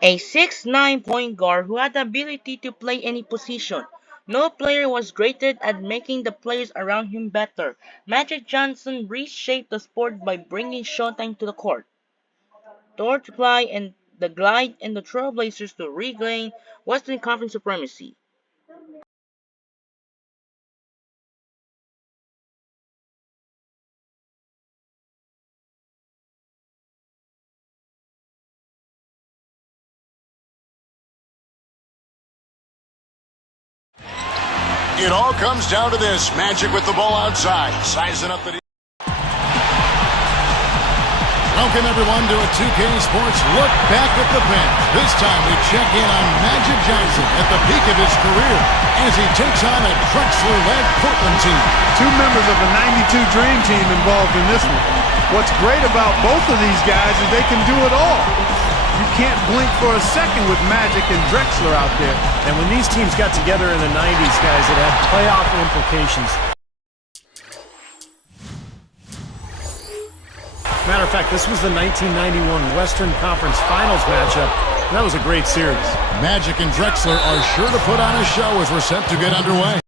A 6'9" point guard who had the ability to play any position. No player was greater at making the players around him better. Magic Johnson reshaped the sport by bringing Showtime to the court. George Clyde and the Glide and the Trailblazers to regain Western Conference supremacy. It all comes down to this. Magic with the ball outside. Sizing up the... Welcome, everyone, to a 2K Sports Look Back at the Bench. This time we check in on Magic Johnson at the peak of his career as he takes on a Drexler-led Portland team. Two members of the '92 Dream Team involved in this one. What's great about both of these guys is they can do it all. You can't blink for a second with Magic and Drexler out there. And when these teams got together in the 90s, guys, it had playoff implications. Matter of fact, this was the 1991 Western Conference Finals matchup. That was a great series. Magic and Drexler are sure to put on a show as we're set to get underway.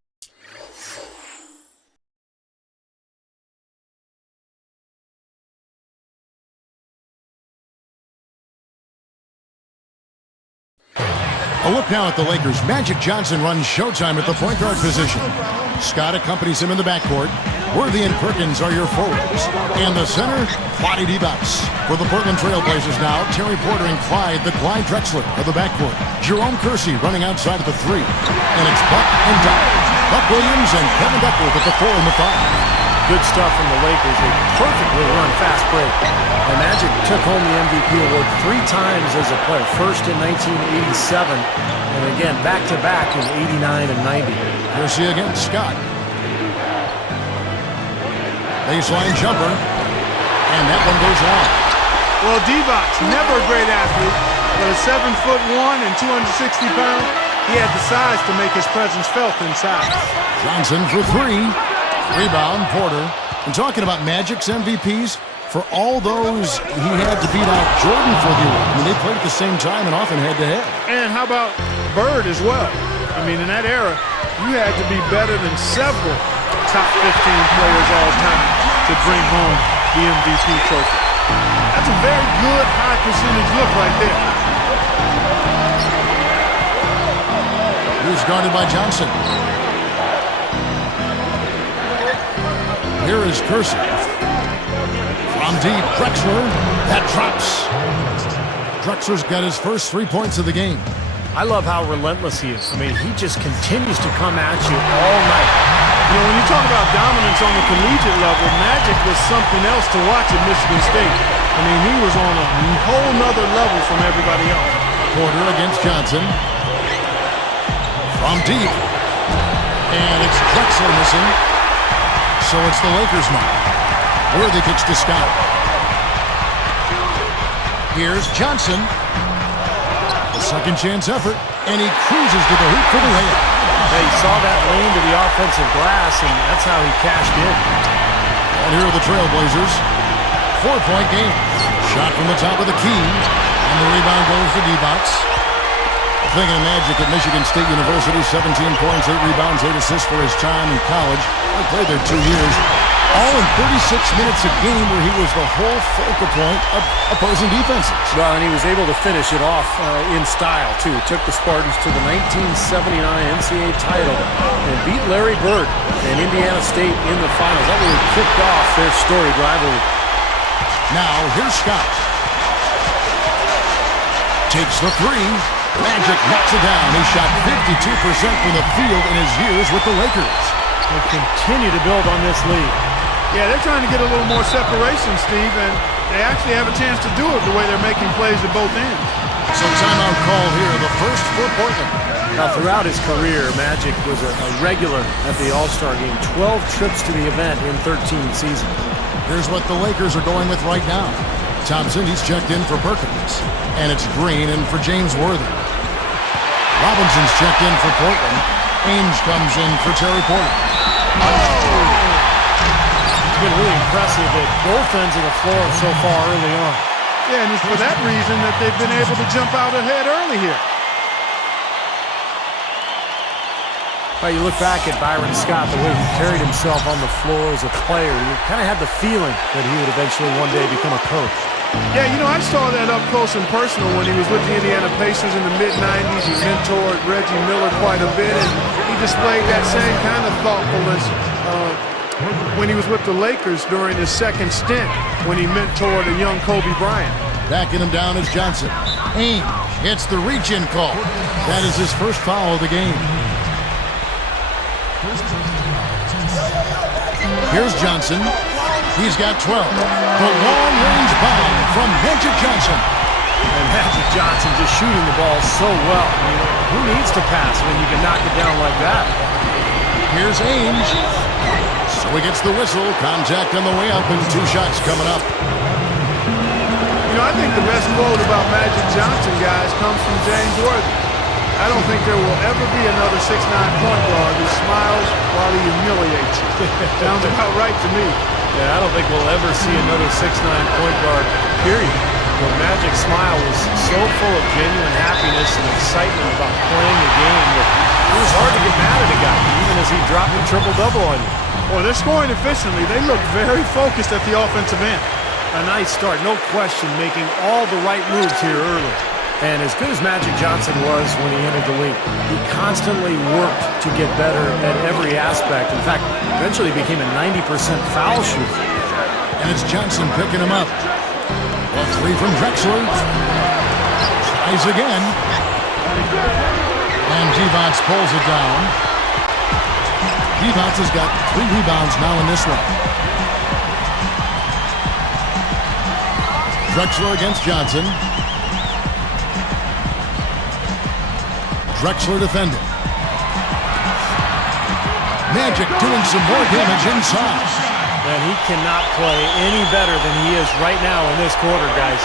A look now at the Lakers. Magic Johnson runs Showtime at the point guard position. Scott accompanies him in the backcourt. Worthy and Perkins are your forwards. In the center, Kwame Debots. For the Portland Trailblazers now, Terry Porter and Clyde, the Clyde Drexler of the backcourt. Jerome Kersey running outside of the 3. And it's Buck and Doc. Buck Williams and Kevin Duckworth at the 4 and the 5. Good stuff from the Lakers. A perfectly run fast break. And Magic took home the MVP award 3 times as a player. First in 1987, and again back-to-back in 89 and 90. Kersey against Scott. Baseline jumper. And that one goes long. Well, Divac, never a great athlete, but at 7'1" and 260 pounds, he had the size to make his presence felt inside. Johnson for 3. Rebound, Porter. And talking about Magic's MVPs, for all those he had to beat out Jordan for the award. I mean, they played at the same time and often head-to-head. And how about Bird as well? I mean, in that era, you had to be better than several top 15 players all time to bring home the MVP trophy. That's a very good high percentage look right there. He's guarded by Johnson. Here is Kersey. From deep, Drexler. That drops. Drexler's got his first 3 points of the game. I love how relentless he is. I mean, he just continues to come at you all night. You know, when you talk about dominance on the collegiate level, Magic was something else to watch at Michigan State. I mean, he was on a whole nother level from everybody else. Porter against Johnson. From deep. And it's Drexler missing. So it's the Lakers now. Worthy kicks to Scott. Here's Johnson. The second chance effort. And he cruises to the hoop for the layup. Hey, he saw that lane to the offensive glass, and that's how he cashed in. And here are the Trailblazers. 4-point game. Shot from the top of the key. And the rebound goes to Debots. Thinking of Magic at Michigan State University, 17 points, 8 rebounds, 8 assists for his time in college. He played there 2 years. All in 36 minutes a game where he was the whole focal point of opposing defenses. Well, and he was able to finish it off in style, too. Took the Spartans to the 1979 NCAA title and beat Larry Bird and Indiana State in the finals. That really kicked off their storied rivalry. Now, here's Scott. Takes the 3. Magic knocks it down. He shot 52% from the field in his years with the Lakers. They continue to build on this lead. Yeah, they're trying to get a little more separation, Steve, and they actually have a chance to do it the way they're making plays at both ends. So timeout call here, the first for Portland. Now, throughout his career, Magic was a regular at the All-Star Game. 12 trips to the event in 13 seasons. Here's what the Lakers are going with right now. Thompson, he's checked in for Perkins. And it's Green in for James Worthy. Robinson's checked in for Portland. Ainge comes in for Terry Porter. It's been really impressive at both ends of the floor so far early on. Yeah, and it's for that reason that they've been able to jump out ahead early here. Well, you look back at Byron Scott, the way he carried himself on the floor as a player, you kind of had the feeling that he would eventually one day become a coach. Yeah, you know, I saw that up close and personal when he was with the Indiana Pacers in the mid-'90s. He mentored Reggie Miller quite a bit, and he displayed that same kind of thoughtfulness when he was with the Lakers during his second stint when he mentored a young Kobe Bryant. Backing him down is Johnson. Ainge hits the reach-in call. That is his first foul of the game. Here's Johnson. He's got 12. The long-range bomb from Magic Johnson. And Magic Johnson just shooting the ball so well. I mean, who needs to pass when you can knock it down like that? Here's Ainge. So he gets the whistle. Contact on the way up and 2 shots coming up. You know, I think the best quote about Magic Johnson, guys, comes from James Worthy. I don't think there will ever be another 6'9" point guard who smiles while he humiliates you. Sounds about right to me. Yeah, I don't think we'll ever see another 6'9" point guard, period. The Magic's smile was so full of genuine happiness and excitement about playing the game that it was hard to get mad at a guy, even as he dropped a triple-double on you. Well, they're scoring efficiently. They look very focused at the offensive end. A nice start, no question, making all the right moves here early. And as good as Magic Johnson was when he entered the league, he constantly worked to get better at every aspect. In fact, eventually became a 90% foul shooter. And it's Johnson picking him up. A 3 from Drexler. Tries again. And Divac pulls it down. Divac has got 3 rebounds now in this one. Drexler against Johnson. Drexler defending. Magic doing some more damage inside. And he cannot play any better than he is right now in this quarter, guys.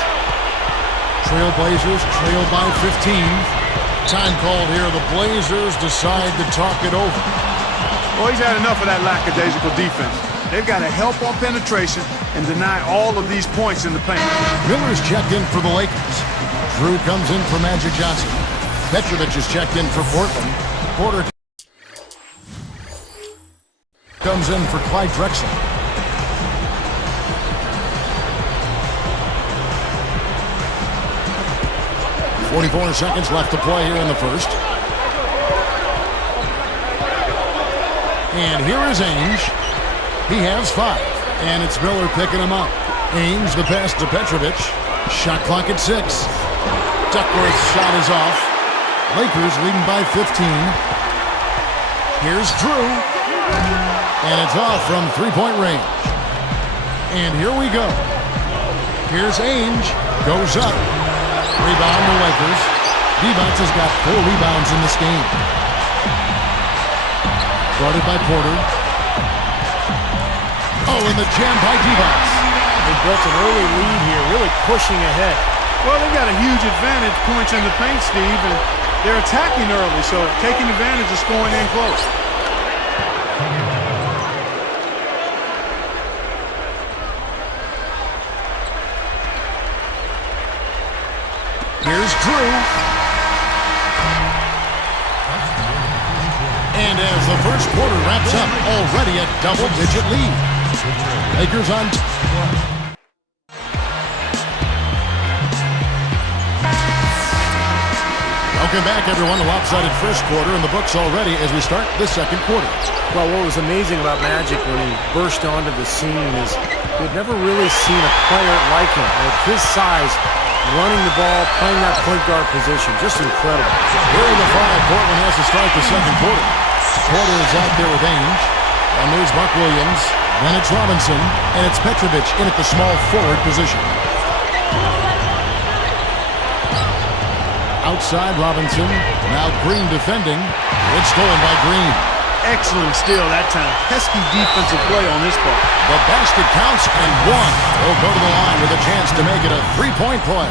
Trailblazers trail by 15. Time called here. The Blazers decide to talk it over. Well, he's had enough of that lackadaisical defense. They've got to help on penetration and deny all of these points in the paint. Miller's checked in for the Lakers. Drew comes in for Magic Johnson. Petrovic is checked in for Portland. Porter comes in for Clyde Drexler. .44 seconds left to play here in the first. And here is Ainge. He has 5. And it's Miller picking him up. Ainge, the pass to Petrovic. Shot clock at 6. Duckworth's shot is off. Lakers leading by 15. Here's Drew. And it's off from 3-point range. And here we go. Here's Ainge. Goes up. Rebound the Lakers. Divac has got 4 rebounds in this game. Guarded by Porter. Oh, and the jam by Divac. They built an early lead here, really pushing ahead. Well, they've got a huge advantage, points in the paint, Steve, and they're attacking early, so taking advantage of scoring in close. Here's Drew. And as the first quarter wraps up, already a double-digit lead. Lakers on. Welcome back, everyone. A lopsided first quarter in the books already as we start the second quarter. Well, what was amazing about Magic when he burst onto the scene is we'd never really seen a player like him at his size, running the ball, playing that point guard position. Just incredible. Here in the 5, Portland has to start the second quarter. Porter is out there with Ainge. And there's Buck Williams. Then it's Robinson. And it's Petrovic in at the small forward position. Outside Robinson. Now Green defending. It's stolen by Green. Excellent steal that time. Pesky defensive play on this part. The basket counts and 1. He'll go to the line with a chance to make it a 3-point play.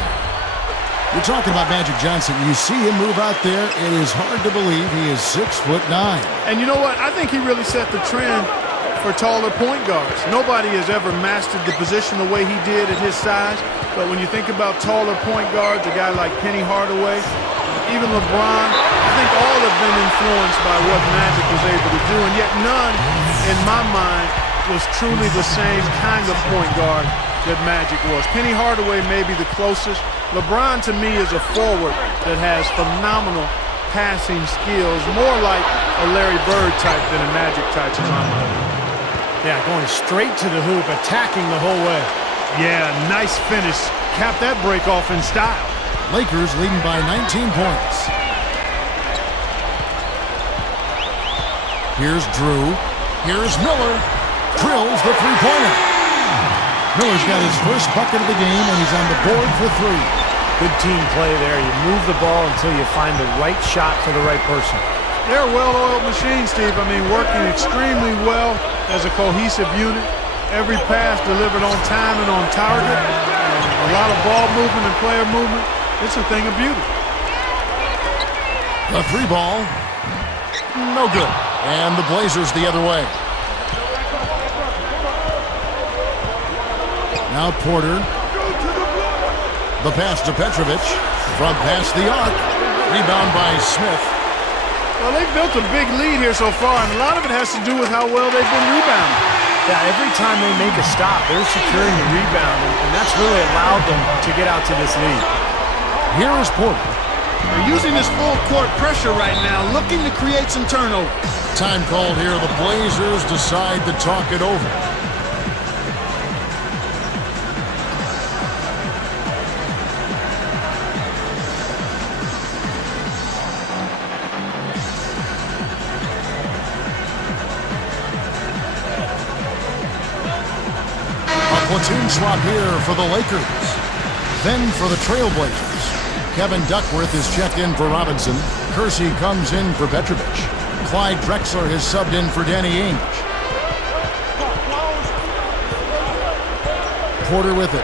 We're talking about Magic Johnson. You see him move out there. It is hard to believe he is 6'9". And you know what? I think he really set the trend for taller point guards. Nobody has ever mastered the position the way he did at his size. But when you think about taller point guards, a guy like Penny Hardaway, even LeBron, I think all have been influenced by what Magic was able to do. And yet none, in my mind, was truly the same kind of point guard that Magic was. Penny Hardaway may be the closest. LeBron, to me, is a forward that has phenomenal passing skills, more like a Larry Bird type than a Magic type in my mind. Yeah, going straight to the hoop, attacking the whole way. Yeah, nice finish. Cap that break off in style. Lakers leading by 19 points. Here's Drew. Here's Miller. Drills the three-pointer. Miller's got his first bucket of the game, and he's on the board for three. Good team play there. You move the ball until you find the right shot for the right person. They're a well-oiled machine, Steve. I mean, working extremely well as a cohesive unit. Every pass delivered on time and on target. A lot of ball movement and player movement. It's a thing of beauty. The three ball. No good. And the Blazers the other way. Now Porter. The pass to Petrovic. From past the arc. Rebound by Smith. Well, they've built a big lead here so far, and a lot of it has to do with how well they've been rebounding. Yeah, every time they make a stop, they're securing the rebound, and that's really allowed them to get out to this lead. Here is Porter. They're using this full court pressure right now, looking to create some turnover. Time called here. The Blazers decide to talk it over. Platoon swap here for the Lakers. Then for the Trailblazers. Kevin Duckworth is checked in for Robinson. Kersey comes in for Petrovic. Clyde Drexler has subbed in for Danny Ainge. Porter with it.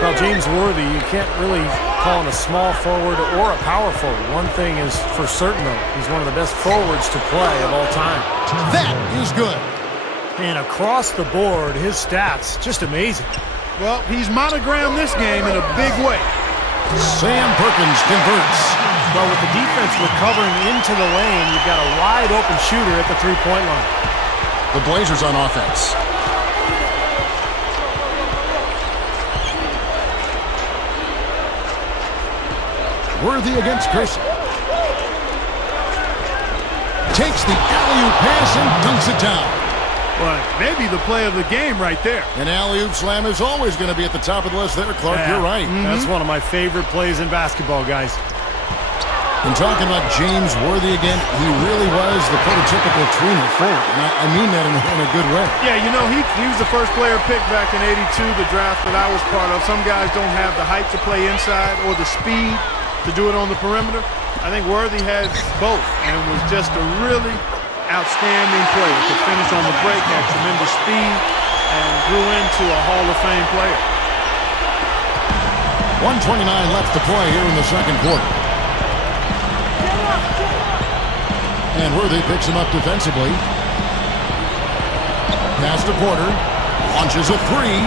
Well, James Worthy, you can't really call him a small forward or a power forward. One thing is for certain, though, he's one of the best forwards to play of all time. That is good. And across the board, his stats, just amazing. Well, he's monogrammed this game in a big way. Sam Perkins converts. Well, with the defense recovering into the lane, you've got a wide open shooter at the three-point line. The Blazers on offense. Worthy against Kersey. Takes the alley-oop pass and dunks it down. Well, maybe the play of the game right there. An alley-oop slam is always going to be at the top of the list there, Clark. Yeah. You're right. That's one of my favorite plays in basketball, guys. And talking about James Worthy again, he really was the prototypical tweener forward. And I mean that in a good way. Yeah, you know, he was the first player picked back in '82, the draft that I was part of. Some guys don't have the height to play inside or the speed to do it on the perimeter. I think Worthy had both and was just a really outstanding player. Could finish on the break, had tremendous speed, and grew into a Hall of Fame player. 1:29 left to play here in the second quarter. And Worthy picks him up defensively. Pass to Porter. Launches a three.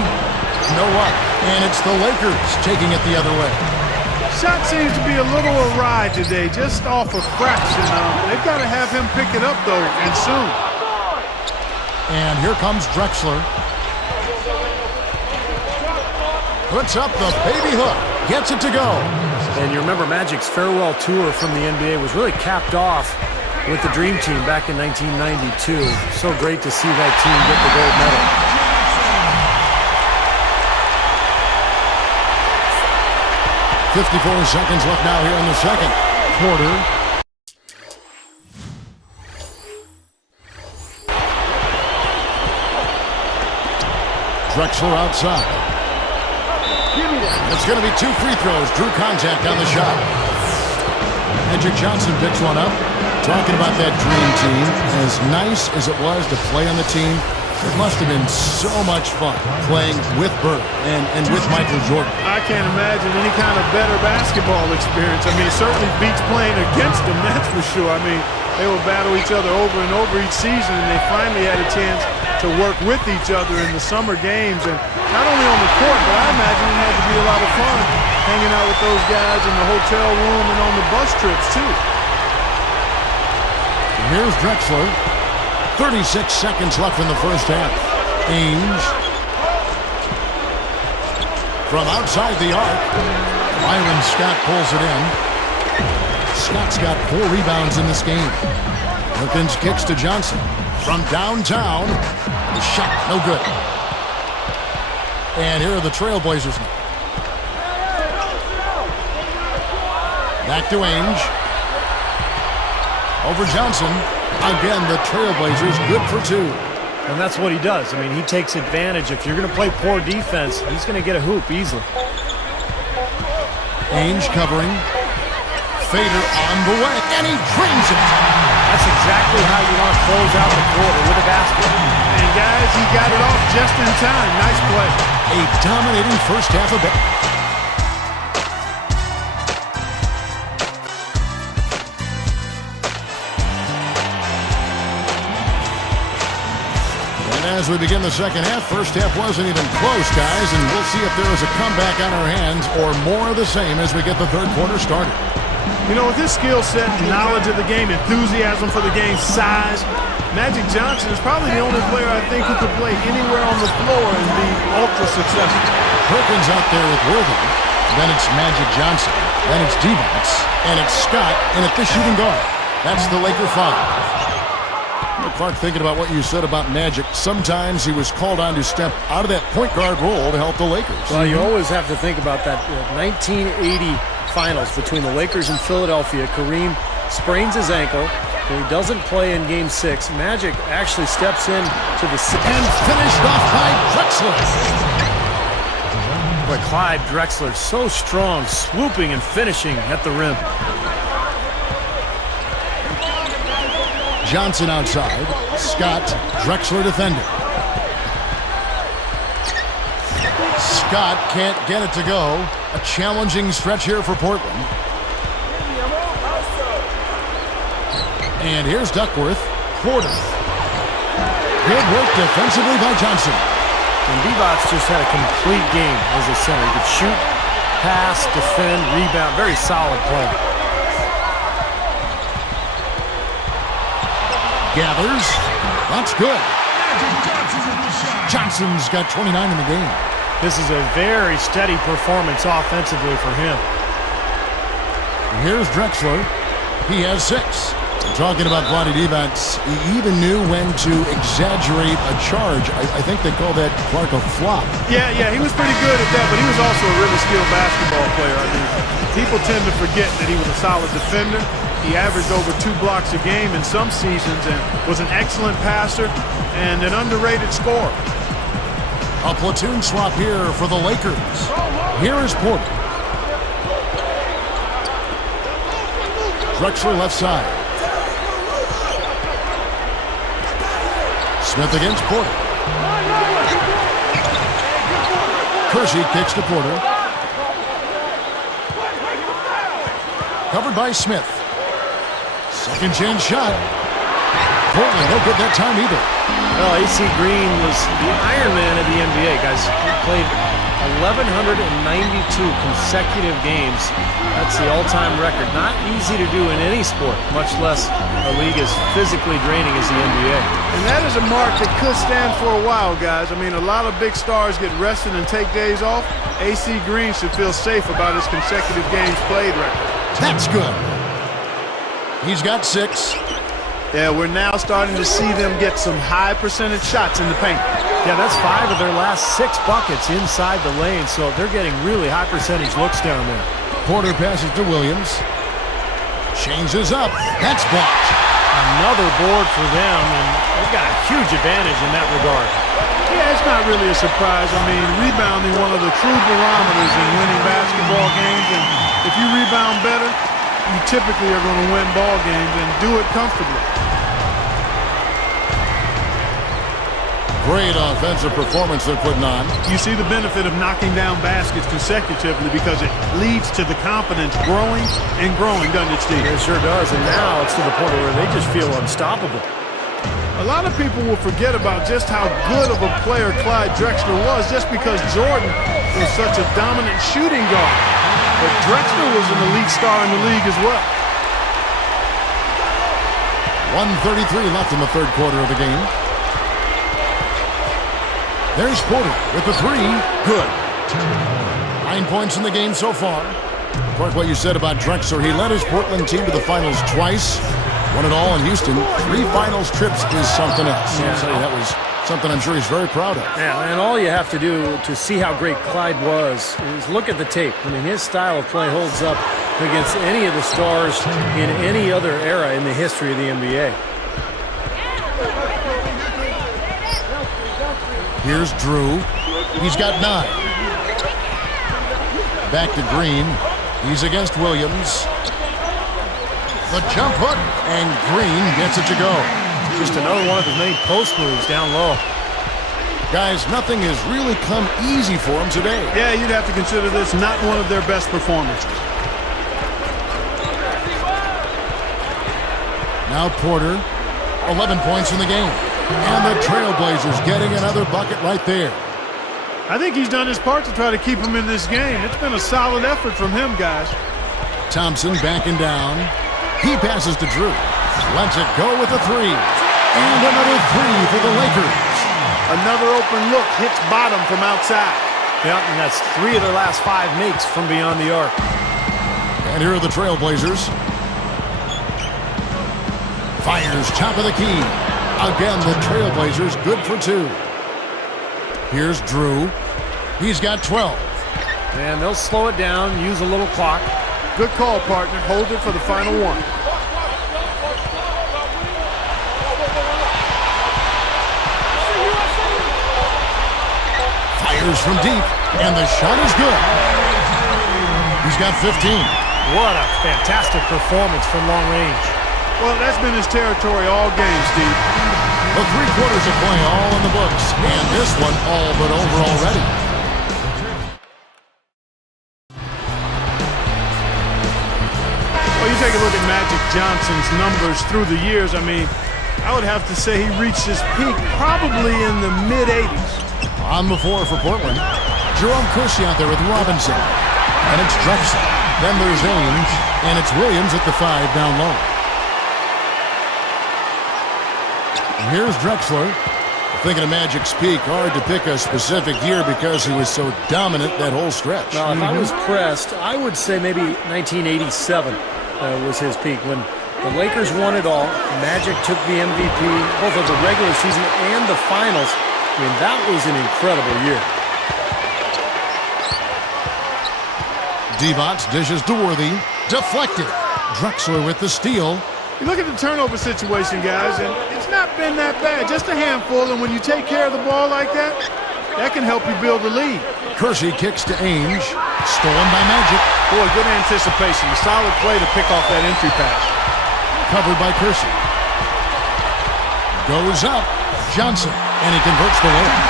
No luck. And it's the Lakers taking it the other way. Shot seems to be a little awry today, just off a fraction. They've got to have him pick it up, though, and soon. And here comes Drexler. Puts up the baby hook. Gets it to go. And you remember Magic's farewell tour from the NBA was really capped off with the Dream Team back in 1992. So great to see that team get the gold medal. .54 seconds left now here in the second. Porter. Drexler outside. It's going to be two free throws. Drew contact on the shot. Magic Johnson picks one up. Talking about that dream team, as nice as it was to play on the team, it must have been so much fun playing with Bird and with Michael Jordan. I can't imagine any kind of better basketball experience. I mean, it certainly beats playing against him, that's for sure. I mean, they would battle each other over and over each season, and they finally had a chance to work with each other in the summer games, and not only on the court, but I imagine it had to be a lot of fun hanging out with those guys in the hotel room and on the bus trips too. Here's Drexler. 36 seconds left in the first half. Ainge. From outside the arc, Byron Scott pulls it in. Scott's got 4 rebounds in this game. Perkins kicks to Johnson. From downtown, the shot, no good. And here are the Trailblazers now. Back to Ainge. Over Johnson. Again, the Trailblazers good for 2. And that's what he does. I mean, he takes advantage. If you're going to play poor defense, he's going to get a hoop easily. Ainge covering. Fader on the way, and he drains it. That's exactly how you want to close out the quarter, with a basket. And guys, he got it off just in time. Nice play. A dominating first half of it. As we begin the second half, first half wasn't even close, guys, and we'll see if there is a comeback on our hands or more of the same as we get the third quarter started. You know, with his skill set, knowledge of the game, enthusiasm for the game, size, Magic Johnson is probably the only player I think who could play anywhere on the floor and be ultra successful. Perkins out there with Worthy. Then it's Magic Johnson. Then it's Divac. And it's Scott in at the shooting guard. That's the Laker 5. Clark, thinking about what you said about Magic, sometimes he was called on to step out of that point guard role to help the Lakers. Well, you always have to think about that 1980 finals between the Lakers and Philadelphia. Kareem sprains his ankle. He doesn't play in Game 6. Magic actually steps in to the... And finished off by Drexler. But Clyde Drexler, so strong, swooping and finishing at the rim. Johnson outside. Scott, Drexler defending. Scott can't get it to go. A challenging stretch here for Portland. And here's Duckworth. Porter. Good work defensively by Johnson. And Divac just had a complete game as a center. He could shoot, pass, defend, rebound. Very solid play. Gathers. That's good. Johnson's got 29 in the game. This is a very steady performance offensively for him. Here's Drexler. He has 6. Talking about Vlade Divac, he even knew when to exaggerate a charge. I think they call that, Clark, a flop. Yeah, he was pretty good at that, but he was also a really skilled basketball player. I mean, people tend to forget that he was a solid defender. He averaged over 2 blocks a game in some seasons and was an excellent passer and an underrated scorer. A platoon swap here for the Lakers. Here is Porter. Drexler left side. Smith against Porter. Kersey kicks to Porter. Covered by Smith. Second chance shot. Portland, no good that time either. Well, AC Green was the Iron Man of the NBA, guys. He played 1,192 consecutive games. That's the all-time record. Not easy to do in any sport, much less a league as physically draining as the NBA. And that is a mark that could stand for a while, guys. I mean, a lot of big stars get rested and take days off. AC Green should feel safe about his consecutive games played record. That's good. He's got 6. Yeah, we're now starting to see them get some high percentage shots in the paint. Yeah, that's 5 of their last 6 buckets inside the lane, so they're getting really high percentage looks down there. Porter passes to Williams. Changes up. That's blocked. Another board for them, and they've got a huge advantage in that regard. Yeah, it's not really a surprise. I mean, rebounding one of the true barometers in winning basketball games, and if you rebound better, you typically are going to win ball games and do it comfortably. Great offensive performance they're putting on. You see the benefit of knocking down baskets consecutively because it leads to the confidence growing and growing, doesn't it, Steve? It sure does, and now it's to the point where they just feel unstoppable. A lot of people will forget about just how good of a player Clyde Drexler was just because Jordan was such a dominant shooting guard. But Drexler was an elite star in the league as well. 1:33 left in the third quarter of the game. There's Porter with the three. Good. 9 points in the game so far. Quite what you said about Drexler. He led his Portland team to the finals twice. Won it all in Houston. 3 finals trips is something else. Yeah. So that was something I'm sure he's very proud of. Yeah, and all you have to do to see how great Clyde was is look at the tape. I mean, his style of play holds up against any of the stars in any other era in the history of the NBA. Here's Drew. He's got 9. Back to Green. He's against Williams. The jump hook, and Green gets it to go. Just another one of his many post moves down low. Guys, nothing has really come easy for him today. Yeah, you'd have to consider this not one of their best performances. Now Porter, 11 points in the game. And the Trailblazers getting another bucket right there. I think he's done his part to try to keep him in this game. It's been a solid effort from him, guys. Thompson backing down. He passes to Drew. Lets it go with a three. And another three for the Lakers. Another open look hits bottom from outside. Yeah, and that's 3 of their last 5 makes from beyond the arc. And here are the Trailblazers. Fires top of the key. Again, the Trailblazers good for 2. Here's Drew. He's got 12. And they'll slow it down, use a little clock. Good call, partner. Hold it for the final one. Fires from deep, and the shot is good. He's got 15. What a fantastic performance from long range. Well, that's been his territory all game, Steve. The 3 quarters of play all in the books, and this one all but over already. Well, you take a look at Magic Johnson's numbers through the years. I mean, I would have to say he reached his peak probably in the mid-'80s. On the floor for Portland, Jerome Kersey out there with Robinson. And it's Drexler. Then there's Ames, and it's Williams at the 5 down low. Here's Drexler. Thinking of Magic's peak, hard to pick a specific year because he was so dominant that whole stretch. Now, if I was pressed, I would say maybe 1987 was his peak when the Lakers won it all. Magic took the MVP, both of the regular season and the finals. I mean, that was an incredible year. Divac dishes to Worthy. Deflected. Drexler with the steal. You look at the turnover situation, guys, and it's not been that bad. Just a handful, and when you take care of the ball like that, that can help you build a lead. Kersey kicks to Ainge. Stolen by Magic. Boy, good anticipation. A solid play to pick off that entry pass. Covered by Kersey. Goes up. Johnson. And he converts the layup.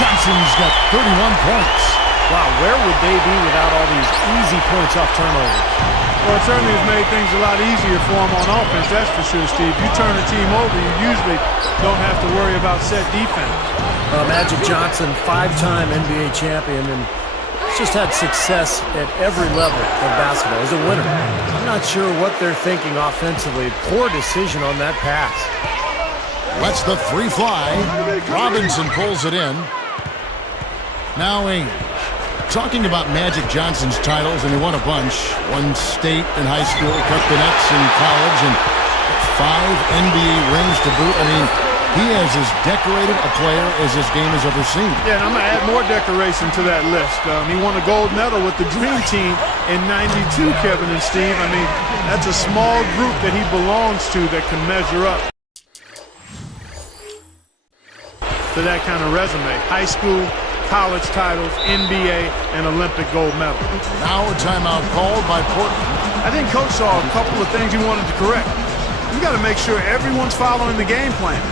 Johnson's got 31 points. Wow, where would they be without all these easy points off turnovers? Well, it certainly has made things a lot easier for them on offense, that's for sure, Steve. You turn a team over, you usually don't have to worry about set defense. Magic Johnson, 5-time NBA champion, and just had success at every level of basketball. He's a winner. I'm not sure what they're thinking offensively. Poor decision on that pass. Lets the 3 fly. Robinson pulls it in. Now Ainge. Talking about Magic Johnson's titles, and he won a bunch. Won state in high school, cut the nets in college, and 5 NBA rings to boot. I mean, he has as decorated a player as this game has ever seen. Yeah, and I'm going to add more decoration to that list. He won a gold medal with the Dream Team in '92, Kevin and Steve. I mean, that's a small group that he belongs to that can measure up to that kind of resume. High school, college titles, NBA, and Olympic gold medal. Now a timeout called by Portland. I think Coach saw a couple of things he wanted to correct. You got to make sure everyone's following the game plan.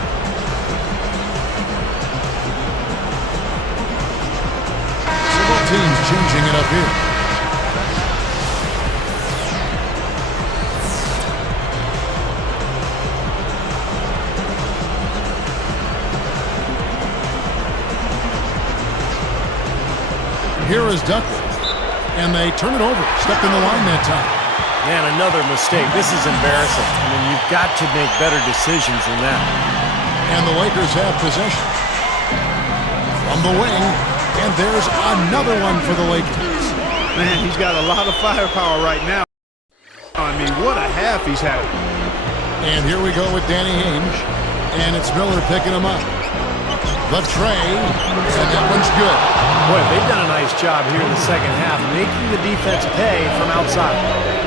teams changing it up here. Here is Duckworth, and they turn it over. Stepped in the line that time. Man, another mistake. This is embarrassing. I mean, you've got to make better decisions than that. And the Lakers have possession. From the wing, and there's another one for the Lakers. Man, he's got a lot of firepower right now. I mean, what a half he's having. And here we go with Danny Ainge, and it's Miller picking him up. The tray, and that one's good. Boy, they've done a nice job here in the second half, making the defense pay from outside.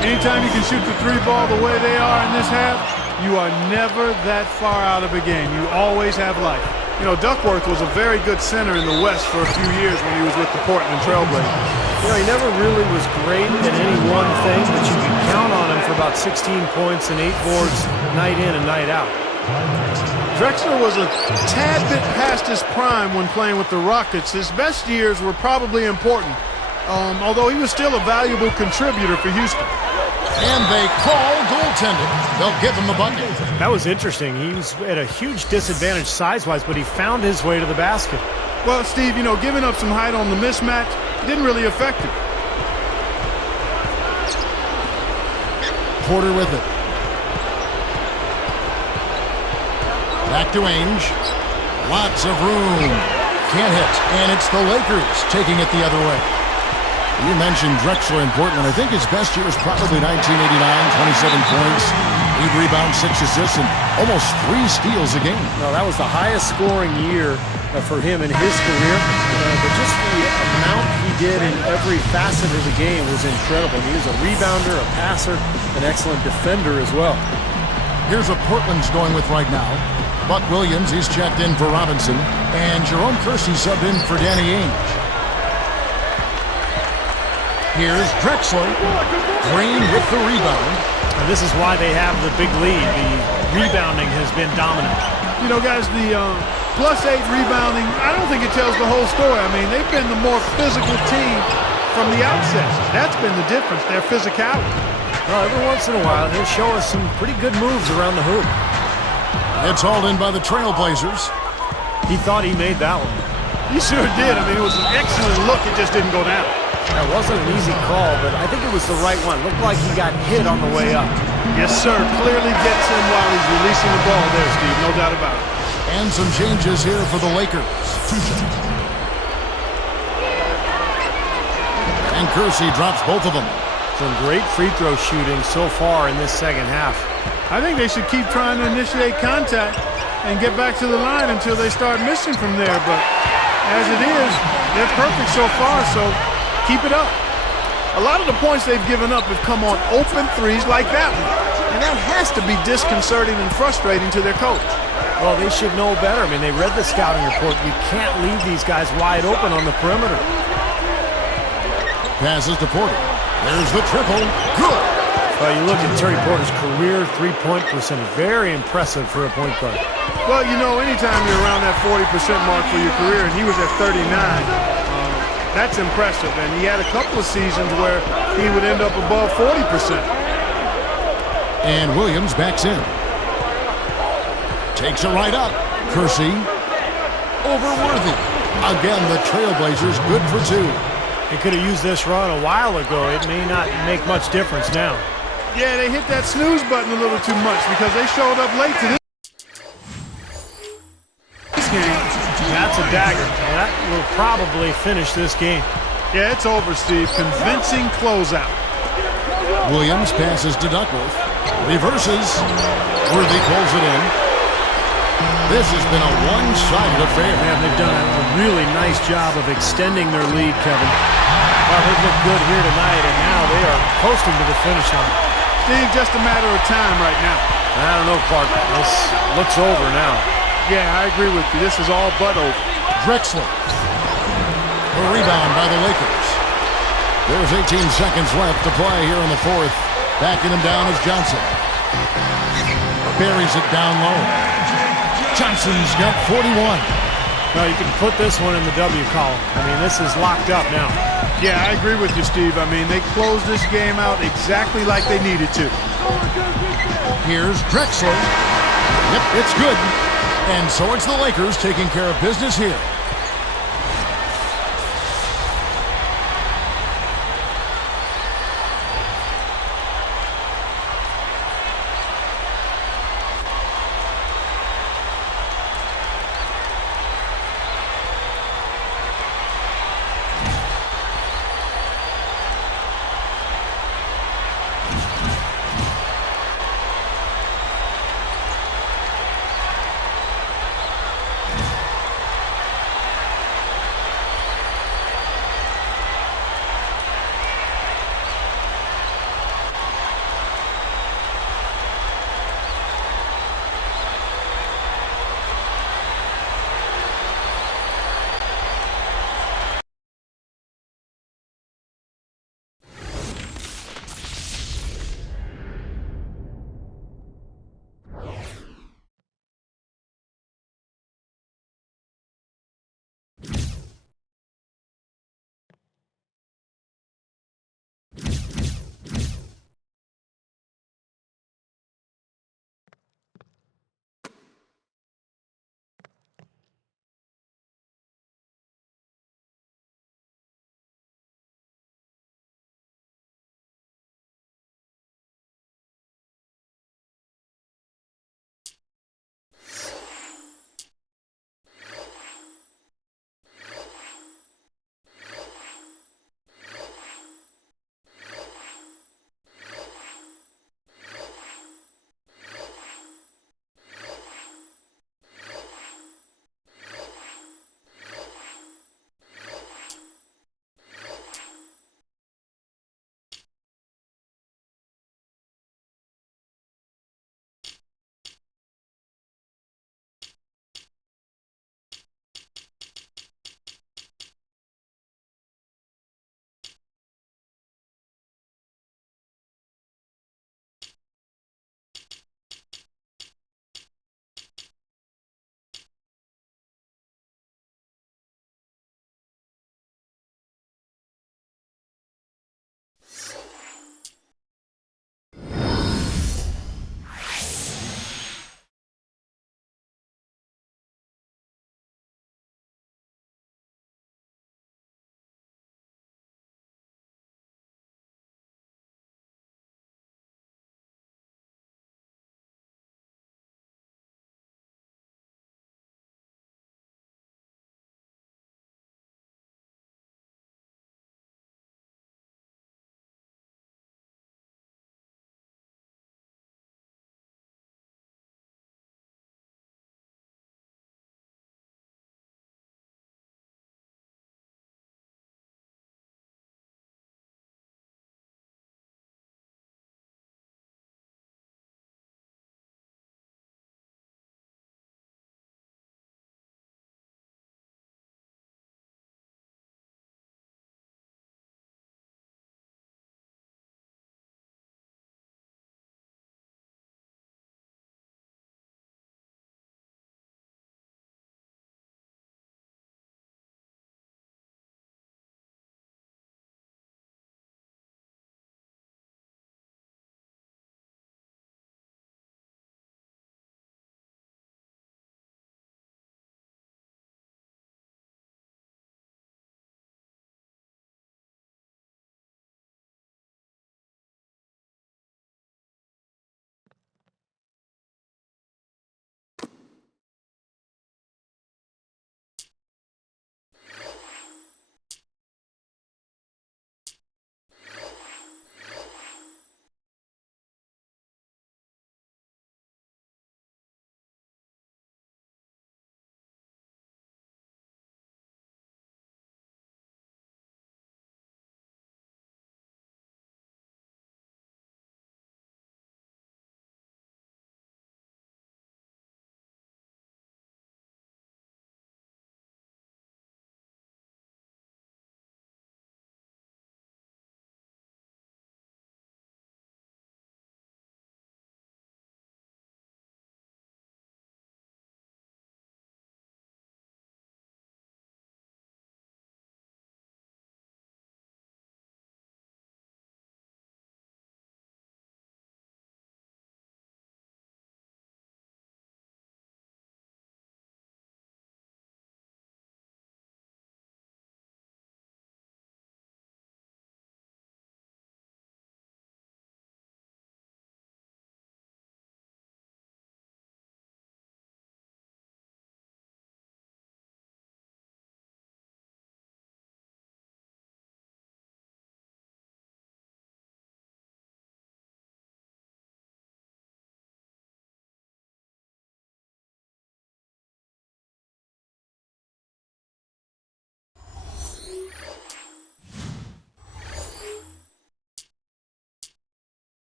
Anytime you can shoot the three ball the way they are in this half, you are never that far out of a game. You always have life. You know, Duckworth was a very good center in the West for a few years when he was with the Portland Trailblazers. You know, he never really was great at any one thing, but you can count on him for about 16 points and 8 boards night in and night out. Drexler was a tad bit past his prime when playing with the Rockets. His best years were probably important, although he was still a valuable contributor for Houston. And they call goaltending. They'll give him the bucket. That was interesting. He was at a huge disadvantage size-wise, but he found his way to the basket. Well, Steve, you know, giving up some height on the mismatch didn't really affect him. Porter with it. Back to Ainge. Lots of room. Can't hit. And it's the Lakers taking it the other way. You mentioned Drexler in Portland. I think his best year was probably 1989, 27 points, 8 rebounds, 6 assists, and almost 3 steals a game. No, that was the highest scoring year for him in his career. But just the amount he did in every facet of the game was incredible. He was a rebounder, a passer, an excellent defender as well. Here's what Portland's going with right now. Buck Williams, he's checked in for Robinson, and Jerome Kersey subbed in for Danny Ainge. Here's Drexler. Green with the rebound. And this is why they have the big lead. The rebounding has been dominant. You know, guys, the +8 rebounding, I don't think it tells the whole story. I mean, they've been the more physical team from the outset. That's been the difference, their physicality. Well, every once in a while, he'll show us some pretty good moves around the hoop. It's hauled in by the Trailblazers. He thought he made that one. He sure did. I mean, it was an excellent look. It just didn't go down. That wasn't an easy call, but I think it was the right one. Looked like he got hit on the way up. Yes, sir. Clearly gets him while he's releasing the ball there, Steve. No doubt about it. And some changes here for the Lakers. And Kersey drops both of them. Some great free throw shooting so far in this second half. I think they should keep trying to initiate contact and get back to the line until they start missing from there. But as it is, they're perfect so far, so keep it up. A lot of the points they've given up have come on open threes like that one. And that has to be disconcerting and frustrating to their coach. Well, they should know better. I mean, they read the scouting report. You can't leave these guys wide open on the perimeter. Passes to Porter. There's the triple. Good. Well, you look at Terry Porter's career three-point percentage. Very impressive for a point guard. Well, you know, anytime you're around that 40% mark for your career, and he was at 39, that's impressive. And he had a couple of seasons where he would end up above 40%. And Williams backs in. Takes it right up. Kersey. Over Worthy. Again, the Trailblazers good for 2. They could have used this run a while ago. It may not make much difference now. Yeah, they hit that snooze button a little too much because they showed up late to this game. That's a dagger. That will probably finish this game. Yeah, it's over, Steve. Convincing closeout. Williams passes to Duckworth. Reverses. Worthy pulls it in. This has been a one-sided affair. Man, they've done a really nice job of extending their lead, Kevin. Well, they've looked good here tonight, and now they are coasting to the finish line. Steve, just a matter of time right now. I don't know, Clark. This looks over now. Yeah, I agree with you. This is all but over. Drexler. A rebound by the Lakers. There's 18 seconds left to play here in the fourth. Backing him down is Johnson. Buries it down low. Johnson's got 41. Well, you can put this one in the W column. I mean, this is locked up now. Yeah, I agree with you, Steve. I mean, they closed this game out exactly like they needed to. Here's Drexler. Yep, it's good. And so it's the Lakers taking care of business here.